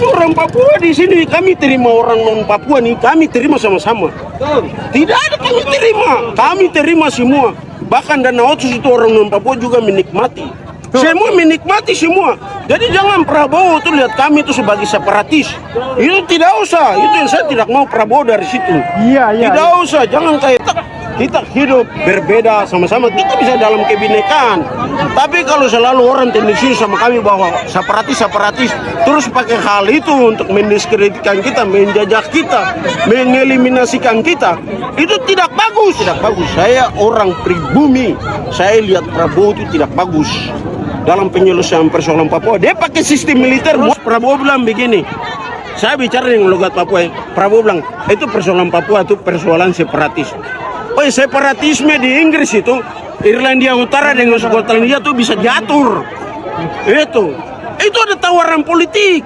kami orang Papua di sini, kami terima orang non Papua nih, kami terima sama-sama. Tidak ada kami terima semua. Bahkan Dana Otsus itu orang non Papua juga menikmati. Semua menikmati semua. Jadi jangan Prabowo tuh lihat kami itu sebagai separatis. Itu tidak usah. Itu yang saya tidak mau Prabowo dari situ. Tidak usah. Jangan kayak kita hidup berbeda sama-sama. Kita bisa dalam kebinekaan. Tapi kalau selalu orang tendensius sama kami bahwa separatis, terus pakai hal itu untuk mendiskreditkan kita, menjajah kita, mengeliminasikan kita, itu tidak bagus. Tidak bagus. Saya orang pribumi. Saya lihat Prabowo itu tidak bagus dalam penyelesaian persoalan Papua. Dia pakai sistem militer. Prabowo bilang begini, saya bicara dengan logat Papua, Prabowo bilang itu persoalan Papua itu persoalan separatis. Oh, separatisme di Inggris itu, Irlandia Utara dengan Skotlandia itu bisa diatur. Itu ada tawaran politik.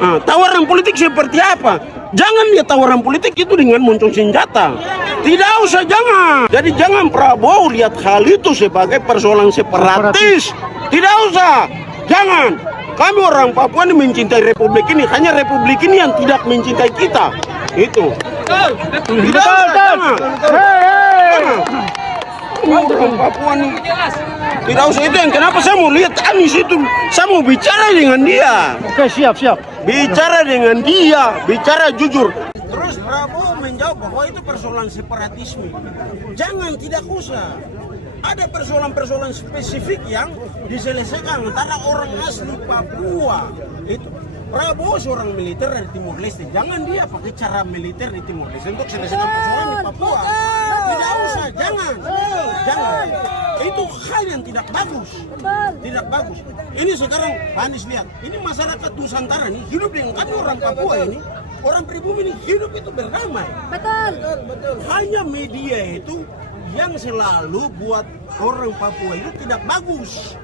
Nah, tawaran politik seperti apa? Jangan lihat tawaran politik itu dengan muncul senjata. Tidak usah, jangan. Jadi jangan Prabowo lihat hal itu sebagai persoalan separatis. Tidak usah, jangan. Kami orang Papua ini mencintai republik ini. Hanya republik ini yang tidak mencintai kita. Itu. Tidak usah, jangan. Orang Papua ini tidak usah. Itu yang kenapa saya mau lihat Anies itu. Saya mau bicara dengan dia. Oke, siap. Bicara dengan dia, bicara jujur. Terus Prabowo menjawab bahwa itu persoalan separatisme. Jangan, tidak usah. Ada persoalan-persoalan spesifik yang diselesaikan antara orang asli Papua. Itu Prabowo seorang militer dari Timur Leste. Jangan dia pakai cara militer di Timur Leste untuk selesaikan persoalan di Papua. Tidak usah, jangan. Itu hal yang tidak bagus. Tidak bagus. Ini sekarang Pak Anies lihat, ini masyarakat Nusantara nih hidup dengan kami orang Papua ini, orang pribumi ini hidup itu berdamai. Betul. Hanya media itu yang selalu buat orang Papua itu tidak bagus.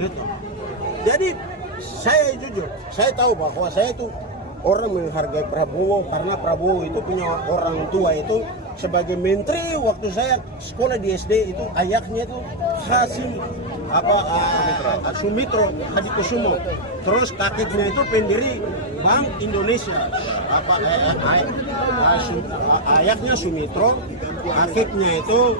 Gitu. Jadi saya jujur, saya tahu bahwa saya itu orang menghargai Prabowo karena Prabowo itu punya orang tua itu sebagai menteri. Waktu saya sekolah di SD itu ayahnya itu Hasim Sumitro Hadikusumo. Terus kakeknya itu pendiri Bank Indonesia. Ayahnya Sumitro, kakeknya itu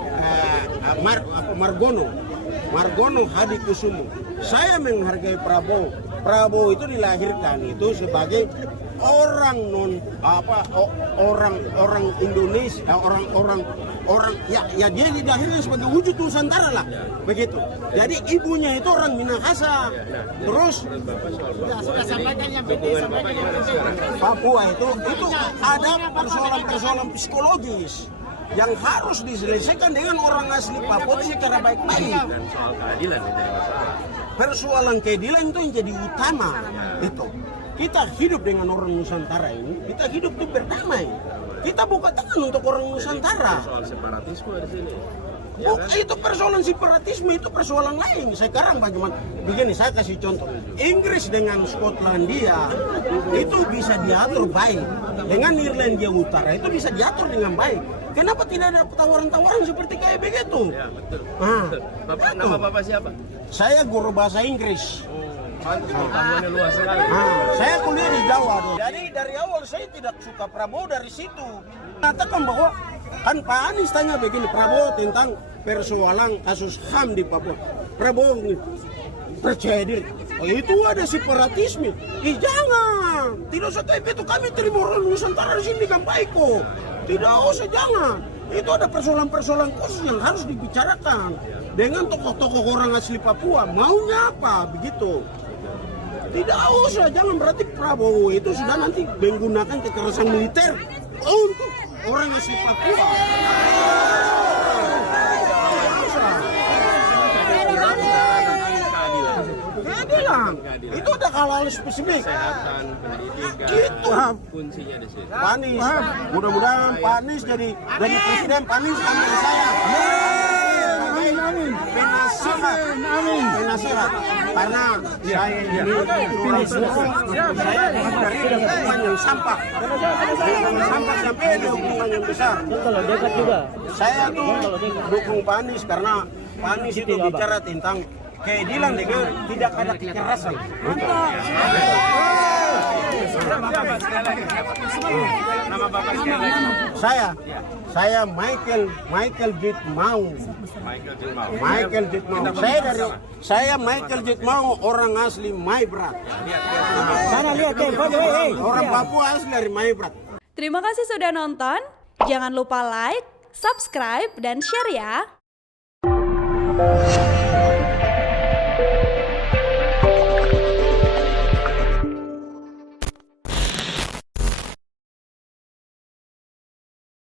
Margono Hadikusumo. Saya menghargai Prabowo. Prabowo itu dilahirkan itu sebagai orang Indonesia, orang ya dia dilahirkan sebagai wujud Nusantara lah, begitu. Jadi ibunya itu orang Minahasa. Terus Papua itu ada persoalan psikologis yang harus diselesaikan dengan orang asli Papua secara baik-baik. Soal keadilan itu persoalan keadilan itu yang jadi utama. Itu kita hidup dengan orang Nusantara ini, kita hidup itu berdamai. Kita buka tangan untuk orang Nusantara. soal separatisme di sini. Itu persoalan separatisme, itu persoalan lain. Sekarang bagaimana? Begini, saya kasih contoh. Inggris dengan Skotlandia itu bisa diatur baik. Dengan Irlandia Utara itu bisa diatur dengan baik. Kenapa tidak ada tawaran-tawaran seperti kayak begitu? Ya, betul. Nama Bapak siapa? Saya guru bahasa Inggris. Kamunya luas sekali. Saya kuliah di Jawa. Jadi dari awal saya tidak suka Prabowo dari situ. Katakan bahwa kan Pak Anies tanya begini, Prabowo tentang persoalan kasus HAM di Papua. Prabowo percaya diri. Oh, itu ada separatisme. Jangan. Tidak usah kayak itu. Kami terima orang Nusantara di sini dengan baik kok. Tidak usah, jangan. Itu ada persoalan-persoalan khusus yang harus dibicarakan dengan tokoh-tokoh orang asli Papua. Maunya apa? Begitu. Tidak usah, jangan berarti Prabowo itu sudah nanti menggunakan kekerasan militer untuk orang asli Papua. Keadilan. Itu ada hal-hal spesifik. Kesehatan, pendidikan, Gitu. kuncinya di sini. Pak Anies, mudah-mudahan Pak Anies jadi presiden. Pak Anies ambil saya. Penasehat. Karena saya ini orang tua. Saya dari lingkungan yang sampah. Sampah sampai ada hubungan yang besar. Dekat juga. Saya tuh dukung Pak Anies karena Pak Anies itu bicara tentang keadilan dengan tidak ada kekerasan. Nama Bapak sekali lagi. Saya Michael Jitmau. Michael Jitmau. Michael Jitmau. Saya Michael Jitmau, orang asli Maibrat. Sana lihat Orang Papua asli dari Maibrat. Terima kasih sudah nonton. Jangan lupa like, subscribe, dan share ya.